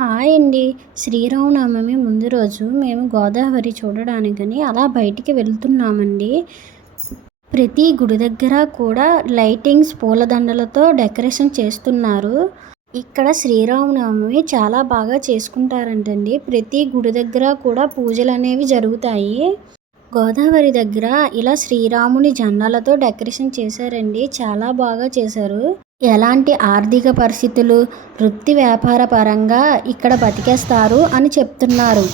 Hi అండి. శ్రీరామనవమి ముందు రోజు మేము గోదావరి చూడడానికని అలా బయటికి వెళ్తున్నామండి. ప్రతి గుడి దగ్గర కూడా లైటింగ్స్, పూలదండలతో డెకరేషన్ చేస్తున్నారు. ఇక్కడ శ్రీరామనవమి చాలా బాగా చేసుకుంటారంటండి. ప్రతి గుడి దగ్గర కూడా పూజలనేవి జరుగుతాయి. గోదావరి దగ్గర ఇలా శ్రీరాముని జెండాలతో డెకరేషన్ చేశారండి. చాలా బాగా చేశారు. ఎలాంటి ఆర్థిక పరిస్థితులు, వృత్తి వ్యాపార పరంగా ఇక్కడ బతికేస్తారు అని చెప్తున్నారు.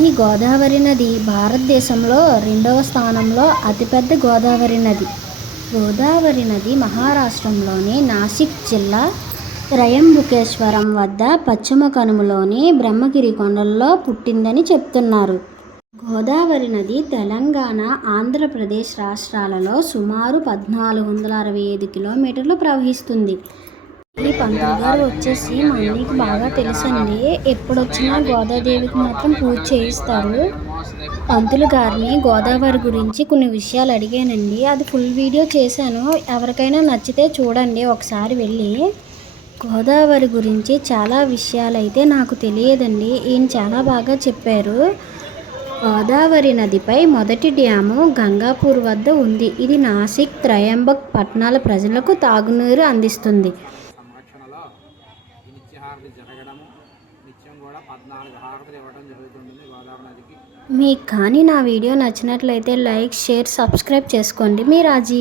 ఈ గోదావరి నది భారతదేశంలో 2వ స్థానంలో అతిపెద్ద గోదావరి నది. గోదావరి నది మహారాష్ట్రంలోని నాసిక్ జిల్లా త్రయంబకేశ్వరం వద్ద పశ్చిమ కనుమలోని బ్రహ్మగిరి కొండల్లో పుట్టిందని చెప్తున్నారు. గోదావరి నది తెలంగాణ, ఆంధ్రప్రదేశ్ రాష్ట్రాలలో సుమారు 1465 కిలోమీటర్లు ప్రవహిస్తుంది. ఈ పంతులు గారు వచ్చేసి మా అన్నయ్యకి బాగా తెలుసండి. ఎప్పుడొచ్చినా గోదాదేవికి మాత్రం పూజ చేయిస్తారు. పంతులు గారిని గోదావరి గురించి కొన్ని విషయాలు అడిగానండి. అది ఫుల్ వీడియో చేశాను. ఎవరికైనా నచ్చితే చూడండి ఒకసారి వెళ్ళి. గోదావరి గురించి చాలా విషయాలైతే నాకు తెలియదండి. ఈయన చాలా బాగా చెప్పారు. గోదావరి నదిపై మొదటి డ్యాము గంగాపూర్ వద్ద ఉంది. ఇది నాసిక్, త్రయంబక్ పట్టణాల ప్రజలకు తాగునీరు అందిస్తుంది. మీకు కానీ నా వీడియో నచ్చినట్లయితే లైక్, షేర్, సబ్స్క్రైబ్ చేసుకోండి. మీ రాజీ.